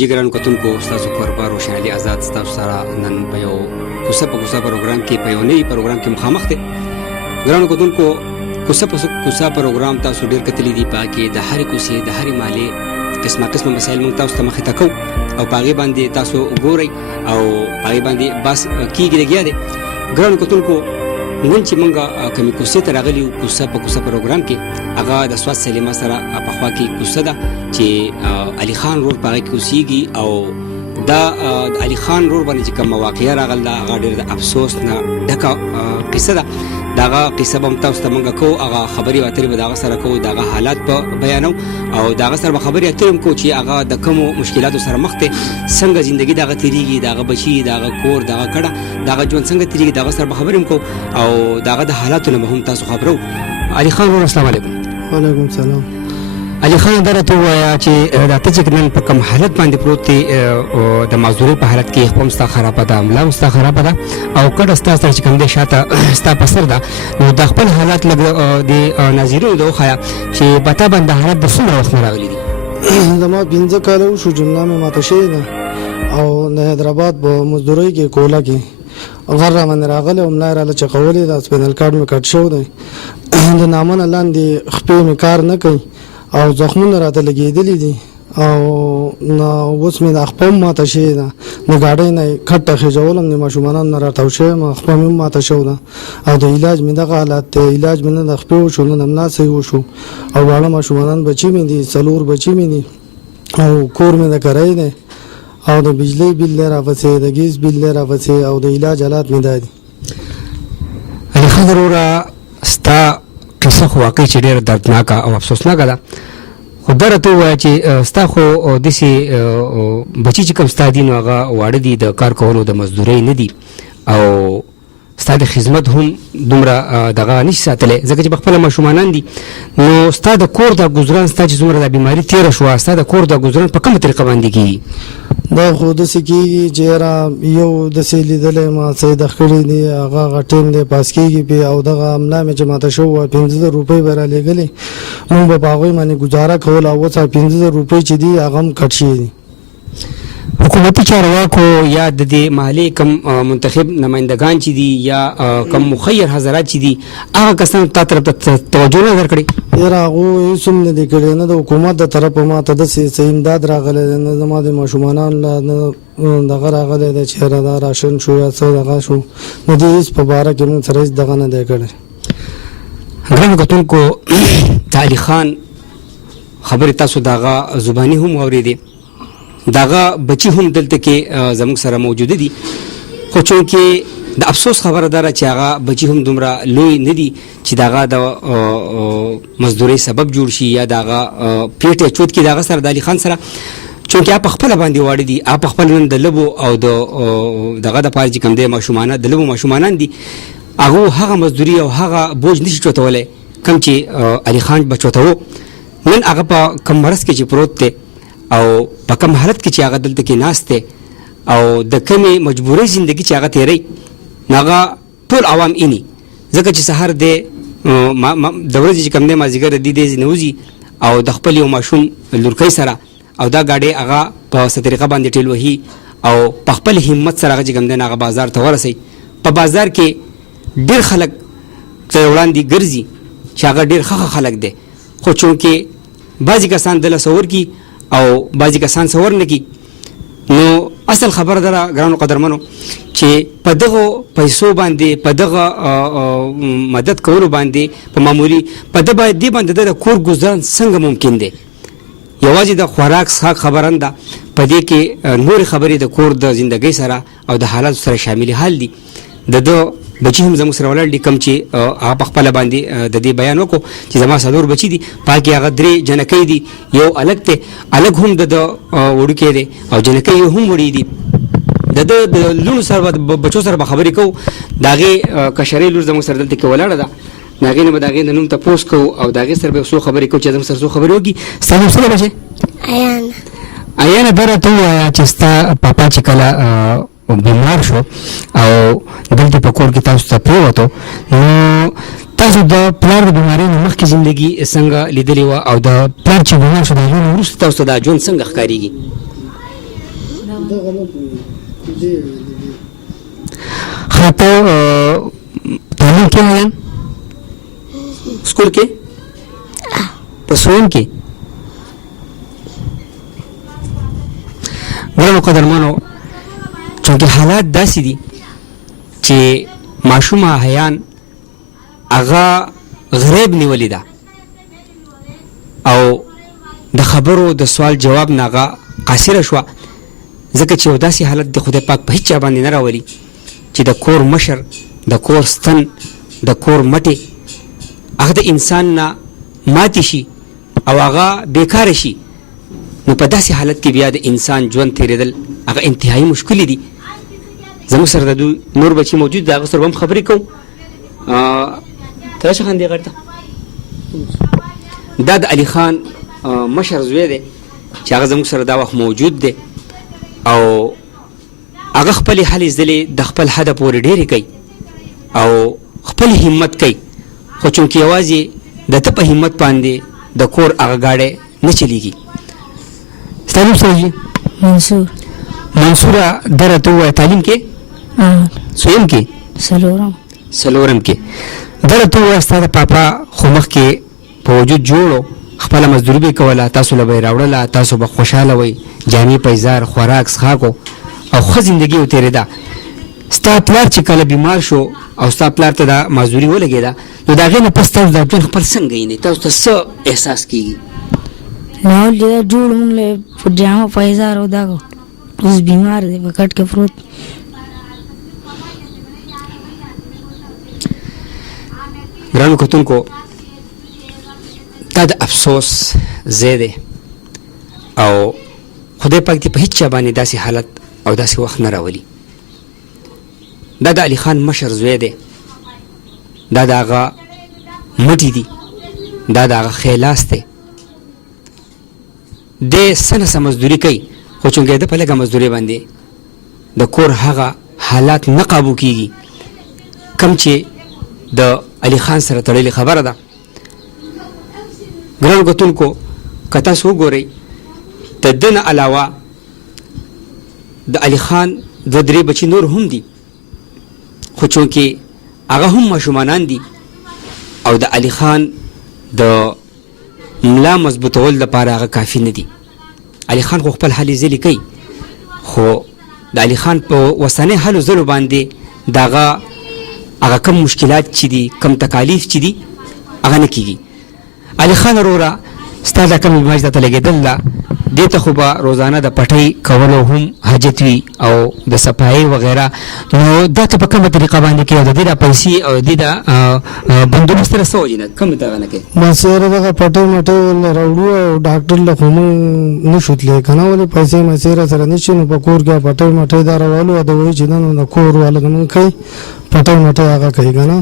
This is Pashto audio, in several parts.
جګرانو کتونکو ستاسو کوربه روشن علي آزاد ستاسو سره نن په یو کوڅه په کوڅه پروګرام کې په یو نوي پروګرام کې مخامخ دی. ګرانو کتونکو کوڅه په کوڅه پروګرام تاسو ډېر کتلی دي. په کې د هرې کوڅې د هرې محلې قسمه مسایل موږ تاسو ته مخې ته کوو او په هغې باندې تاسو ګورئ او په هغې باندې بس کېږي لګیا دی. ګرانو کتونکو نن چې موږ کومې کوڅې ته راغلي یو کوڅه په کوڅه پروګرام کې هغه د سوات سلیمه سره پخوا کې کوڅه ده چې علي خان روډ په هغې کې اوسېږي او دا علي خان روډ باندې چې کومه واقعه راغله ده هغه ډېر د افسوس نه ډکه قصه ده. د هغه قصه به هم تاسو ته موږ کوو، هغه خبرې اترې به د هغه سره کوو، د هغه حالات به بیانو او د هغه سره به خبرې اترې هم کوو چې هغه د کومو مشکلاتو سره مخ دی، څنګه زندګي د هغه تېرېږي، د هغه بچي، د هغه کور، د هغه کډه، د هغه ژوند څنګه تېرېږي، د هغه سره به خبرې هم کوو او د هغه د حالاتو نه به هم تاسو خبرو. علي خان ورور السلام علیکم. وعلیکم السلام. علي خان دا راته ووایه چې دا ته چې نن په کوم حالت باندې پروت دی، د معذورۍ په حالت کې خپل ستا خرابه ده، ملا هم ستا خرابه ده او کډه ستا سره چې کوم دی شاته ستا په سر ده، نو د خپل حالات لږ د ناظرینو ته وښایه چې په تا باندې حالات د څومره وخت نه راغلي دي. زما 15 کاله وشو جمله مې ماته شوې ده او د حیدرآباد په مزدورۍ کې کوله کې غر را باندې راغلی او ملا یې راله چغولې ده، سپینل کارډ مې کټ شوی دی، د نامه نه لاندې خپې مې کار نه کوي او زخمونه راته لګېدلي دي او اوس مې د خپه هم ماته شوې ده، د ګاډۍ نه یې کټه خېژولم، د ماشومانانو نه راتاو شوی یم، خپه مې هم ماته شوی ده او د علاج مې دغه حالات دی. علاج مې نه د خپې وشو نه د ملا صحیح وشو او واړه ماشومانان بچي مې دي، 4 بچي مې دي او کور مې د کرۍ دی او د بجلی بیل دی راپسې، د ګیس بیل دی راپسې او د علاج حالات مې دا دي. علي خان وروره ستا قصه خو واقعي چې ډېره دردناکه او افسوسناکه ده، خو دا راته ووایه چې ستا خو داسې بچي چې کوم ستا دي نو هغه واړه دي، د کار کولو د مزدورۍ نه دي او ستا د خدمت هم دومره دغه نشي ساتلی ځکه چې پخپله ماشومانان دي. نو ستا د کور د ګزران ستا چې څومره د بیماري تېره شوه ستا د کور د ګزران په کومه طریقه باندې کېږي؟ دا خو داسې کېږي چې یاره یو داسې لیدلی ما سیده کړي دي، هغه ټیم دی پاس کېږي پې او دغه ملا مې چې ماته شوی وه 15,000 روپۍ به رالېږلې، موږ به په هغوی باندې ګزاره کوله او اوس 15,000 روپۍ چې دي هغه هم کټ شوي دي. حکومتي چارواکو یا د دې محلې کم منتخب نمایندګان چې دي یا کم مخیر حضرات چې دي هغه کسان تا طرف ته توجه نه درکړې؟ یاره هغو هېڅ هم نه دي کړی، نه د حکومت د طرفه ما ته داسې څه امداد راغلی دی، نه زما د ماشومانانو له نه دغه راغلی دی چې یاره دا راشن شو یا څه دغه شو، نه دې هېڅ په باره کې موږ سره هېڅ دغه نه دی کړی. ګرانو کتونکو د علي خان خبرې تاسو د هغه زباني هم واورېدې، داغه بچی هم دلته کې زموږ سره موجوده دي، خو چونکې د افسوس خبره ده چې هغه بچی هم دومره لوی نه دي چې داغه د مزدورۍ سبب جوړ شي یا داغه پیټ یا چوت کې داغه سره د علي خان سره، چونکې هغه پخپله باندې واړه دي، هغه پخپله نن د لبو او د دغه دپاره چې کوم دی ماشومانه د لبو ماشومانان دي، هغو هغه مزدوري او هغه بوج نشي چوتولی کوم چې علي خان به چوتوو. نن هغه په کم مرض کې چې پروت دی او په کوم حالت کې چې هغه دلته کې ناست دی او د کومې مجبورۍ زندګي چې هغه تېروي هغه ټول عوام اینی، ځکه چې سهار دی د ورځې چې کوم دی مازدیګر د دې دی نوځي او د خپل یو ماشوم لورکۍ سره او دا ګاډۍ هغه په څه طریقه باندې ټیل وهي او په خپل همت سره هغه چې کوم دی هغه بازار ته ورسوي. په بازار کې ډېر خلک تر وړاندې ګرځي چې هغه ډېر ښه خلک دی، خو چونکې بعضې کسان دله صور کي او بعضې کسان صور نه کي، نو اصل خبره ده ګرانو قدرمنو چې په دغو پیسو باندې په دغه مدد کولو باندې په معمولي په دې باندې د کور ګزارن څنګه ممکن دی؟ یوازې د خوراک څښاک خبره نه ده، په دې کې نورې خبرې د کور د زندګۍ سره او د حالاتو سره شاملې حال دي. د بچي هم زموږ سره ولاړ دي، کوم چې هغه په خپله باندې د دې بیان وکړو چې زما 4 بچي دي، په هغې هغه 3 جنکۍ دي، یو الګ دی، الګ هم د وړوکی دی او جنکۍ هم وړي دي. د لوڼو سره به بچو سره به خبرې کوو، د هغې کشرۍ لور زموږ سره دلته کې ولاړه ده، د هغې نه به د هغې د نوم تپوس کوو او د هغې سره به څو خبرې کوو چې زموږ سره څو خبرې وکړي. ستا نوم څه دی بچی؟ ایانه. دا راته ووایه چې ستا پاپا چې کله بیمار شو او دلته په کور کې تاسو ته پرېوتو، نو تاسو د پلار د بیمارۍ نه مخکې زندګي څنګه لیدلې وه او د پلار چې بیمار شو د هغې نه وروسته تاسو ته دا ژوند څنګه ښکارېږي؟ خاطر تعلیم کې وایم سکول کې په سویم کې ګرانو قدرمنو چونکې حالات داسې دي چې ماشومه حیان هغه غریب نیولې ده او د خبرو د سوال جواب نه هغه قاصره شوه ځکه چې یو داسې حالت د خدای پاک په هیچ چا باندې نه راولي چې د کور مشر د کور ستن د کور مټې هغه د انسان نه ماتې شي او هغه بیکاره شي نو په داسې حالت کې بیا د انسان ژوند تېرېدل هغه انتهایي مشکلې دي زموږ سره د دوی نور بچي موجود د هغه سره به هم خبرې کوو ته راشه خاندې غږ ته دا د علي خان مشر زوی دی چې هغه زموږ سره دا وخت موجود دی او هغه خپلې هلې ځلې د خپل حده پورې ډېرې کوي او خپل همت کوي خو چونکې یوازې د ته په همت باندې د کور هغه گاډی نه چلیږي ستا نوم څه دی؟ منصوره ده راته ووایه تعلیم کې سویم کې څلورم کې ده راته ووایه ستا د پاپا خو مخکې په وجود جوړ خپله مزدوري به یې کوله تاسو له به یې راوړله تاسو به خوشحاله وئ جامې پیزار خوراک څښاک او ښه زندګي و تېرېده ستا پلار چې کله بیمار شو او ستا پلار ته دا مزدوري ولګېده نو د هغې نه پس تاسو دا ژوند خپل څنګه وینئ تاسو ته څه احساس کېږي راول دا جوړ مونږ له په جامه پیزار او دا اوس بیمار دی په کټ کې پروت ګرانو کتونکو دا د افسوس ځای دی او خدای پاک دې په هیڅ چا باندې داسې حالت او داسې وخت نه راولي دا د علي خان مشر زوی دی دا د هغه مټي دي دا د هغه خیلاس دی دی څه نه څه مزدوري کوي خو چونکې ده په لږه مزدورۍ باندې د کور هغه حالات نه قابو کېږي کم چې د علي خان سره تړلې خبره ده ګرانو کتونکو که تاسو وګورئ د ده نه علاوه د علي خان دوه درې بچي نور هم دي خو چونکې هغه هم ماشومانان دي او د علي خان د ملا مضبوطول لپاره هغه کافي نه دي علي خان خو خپل هلې ځلې کوي خو د علي خان په وسنۍ هلو ځلو باندې د هغه کم مشکلات چې دي کم تکالیف چې دي هغه نه کېږي علي خان وروره ستا دا کم بیماري تا ته لګېدل ده دې ته خو به روزانه د پټۍ کولو هم حاجت وي او د صفایۍ وغیره نو دا ته په کومه طریقه باندې کوي او د دې دا پیسې او د دې دا بندوبست سره څه وجې نه کومې دغه نه کوي بس یاره دغه پټۍ مټۍ ولې راوړو او ډاکټر له خو موږ نه شو تللی که نه ولې پیسې میسې راسره نه شي نو په کور کې پټۍ مټۍ دا راولو او د وایي چې نه نو د کور والا زمونږ کوي پټۍ مټۍ هغه کوي که نه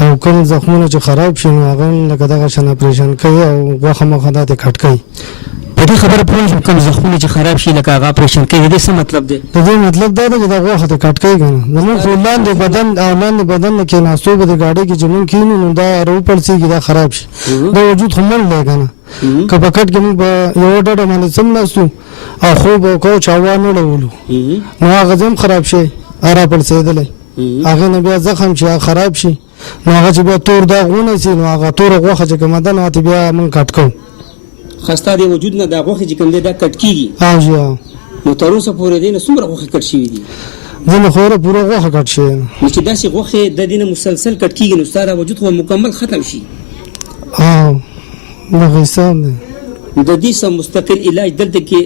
او کوم زخمونه چې خراب شي نو هغه هم لکه دغه شان اپریشن کوي او غوښه مخه دا ترې کټ کوي په دې خبره پوه شم کوم زخمونه چې خراب شي لکه هغه اپریشن کوي د دې څه مطلب دی د دې مطلب دا ده چې دا غوښه ترې کټ کوي که نه زمونږ خو لاندې بدن او لاندې بدن نه کېناستو به د ګاډۍ کې چې مونږ کښېنو نو دا راوپړسېږي دا خراب شي دا وجود خو مړ دی که نه که په کټ کې مونږ په یوه ډډه باندې څملاستو او خوب به کوو چې هوا نه ډولو نو هغه ځای هم خراب شي راپړسېدلی هغې نه بیا زخم چې خراب شي نو هغه چې بیا تور داغ ونیسي نو هغه توره غوښه چې کومه ده نو هغه بیا مونږ کټ کوو خو ستا د وجود نه دا غوښې چې کوم دی دا کټ کېږي او جي او نو تر اوسه پورې دی نه څومره غوښې کټ شوي دي ځینې خو یاره پوره غوښه کټ شوې نو چې داسې غوښې د دې نه مسلسل کټ کېږي نو ستا دا وجود خو مکمل ختم شي او دغه حساب دی د دې څه مستقل علاج دلته کې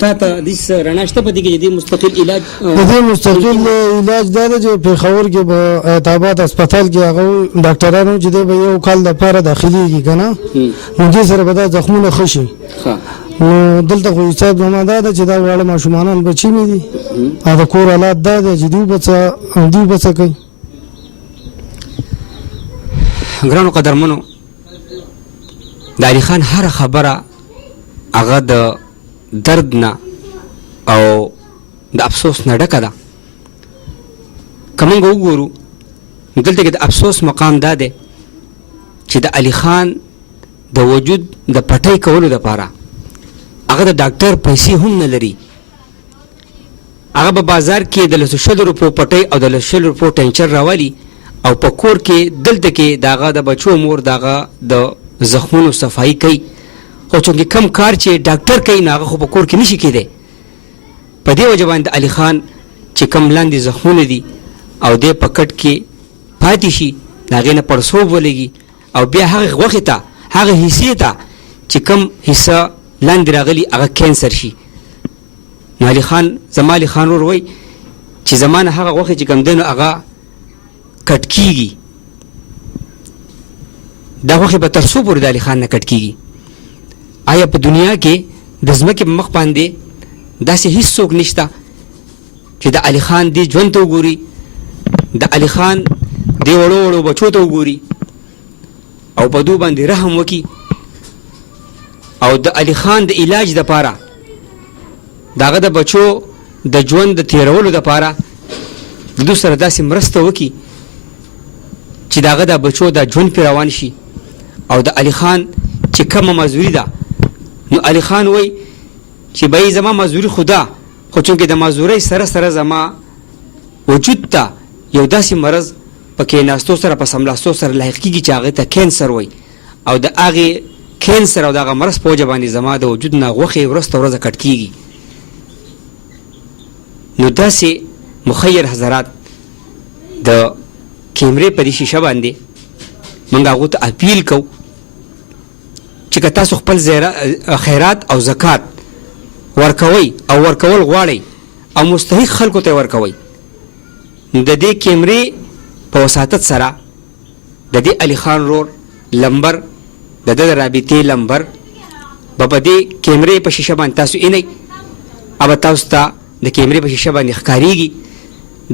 تا ته دې څه رڼا شته په دې کې چې دې مستقل علاج د دې مستقل علاج دا ده چې پېښور کې به اعتماد هسپتال کې هغه ډاکټرانو چې دی به یو کال دپاره داخلېږي که نه نو دې سره به دا زخمونه ښه شي نو دلته خو حساب زما دا ده چې دا واړه ماشومانان بچي مې دي او د کور حالات دا دی چې دوی به څه کوي ګرانو قدرمنو د علي خان هره خبره هغه د درد نه او د افسوس نه ډکه ده که موږ وګورو دلته کې د افسوس مقام دا دی چې د علي خان د وجود د پټۍ کولو دپاره هغه د ډاکټر پیسې هم نه لري هغه په بازار کې د 200 روپو پټۍ او د 200 روپو ټینچر راوالي او په کور کې دلته کې داغه د بچو مور داغه د زخمونو صفائی کوي. خو چونکې کم کار چې ډاکټر کوي نو هغه خو په کور کې نشي کېدی. په دې وجه باندې علي خان چې کم لاندې زخمونه دي او دی په کټ کې پاتې شي، د هغې نه پړسوب ولګي او بیا هغې غوښې ته هغه حصې ته چې کم حصه لاندې راغلي هغه کینسر شي. نو علي خان زما علي خان ورور وایي چې زما نه هغه غوښې چې کوم دی نو هغه کټ کېږي. دا غوښې به تر څو پورې د علي خان نه کټ کېږي؟ آیا په دنیا کې د ځمکې په مخ باندې داسې هیڅ څوک نشته چې د علي خان دې ژوند ته وګوري، د علي خان دې وړو وړو بچو ته وګوري او په دو باندې رحم وکړي او د علي خان د علاج دپاره د هغه د بچو د ژوند د تېرولو دپاره د دو سره داسې مرسته وکړي چې د هغه د بچو د ژوند پرې روان شي. او د علي خان چې کومه مزدوري ده نو علي خان وایي چې بهی زما مزدوري خو ده، خو چونکې د مزدورۍ سره سره زما وجود ته یو داسې مرض په کېناستو سره په سملاستو سره لاحق کېږي چې هغې ته کینسر وایي او د هغې کینسر او د هغه مرض په وجه باندې زما د وجود نه غوښې ورځ ته ورځه کټ کېږي. نو داسې مخیر حضرات د کیمرې په دې شیشه باندې موږ هغو ته اپیل کوو چې که تاسو خپل خیرات او زکات ورکوئ او ورکول غواړئ او مستحق خلکو ته یې ورکوئ، نو د دې کیمرې په وساطت سره د دې علي خان ورور لمبر د ده د رابطې لمبر به په دې کیمرې په شیشه باندې تاسو اینئ او به تاسو ته د کیمرې په شیشه باندې ښکارېږي.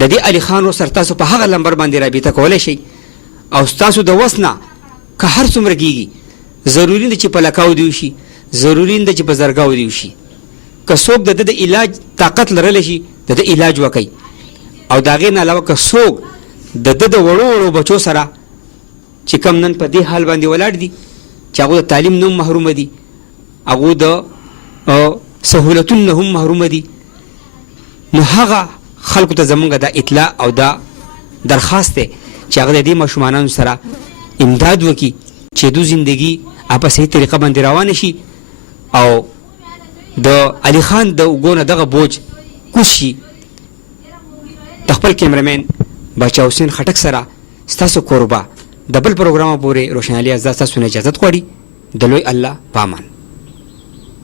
د دې علي خان ورور سره تاسو په هغه لمبر باندې رابطه کولی شئ او ستاسو د وس نه که هر څومره کېږي، ضروري ده چې په لکاو دې وشي، ضروري ده چې په زرګاو دې وشي. که څوک د ده د علاج طاقت لرلی شي د ده علاج وکئ او د هغې نه علاوه که څوک د ده د وړو وړو بچو سره چې کم نن په دې حال باندې ولاړ دي چې هغو د تعلیم نه هم محرومه دي، هغو د سهولتونو نه هم محرومه دي، نو هغه خلکو ته زمونږ دا اطلاع او دا درخواست دی چې هغه د دې ماشومانانو سره امداد وکړي چې دو زندگی په صحیح طریقه باندې روانه شي او د علي خان د اوږو نه دغه بوج کوز شي. د خپل کیمرمین باچا حسین خټک سره ستاسو کوربه د بل پروګرامه پورې روشنالي ازدا ستاسو نه اجازت غواړي. د لوی الله په امان.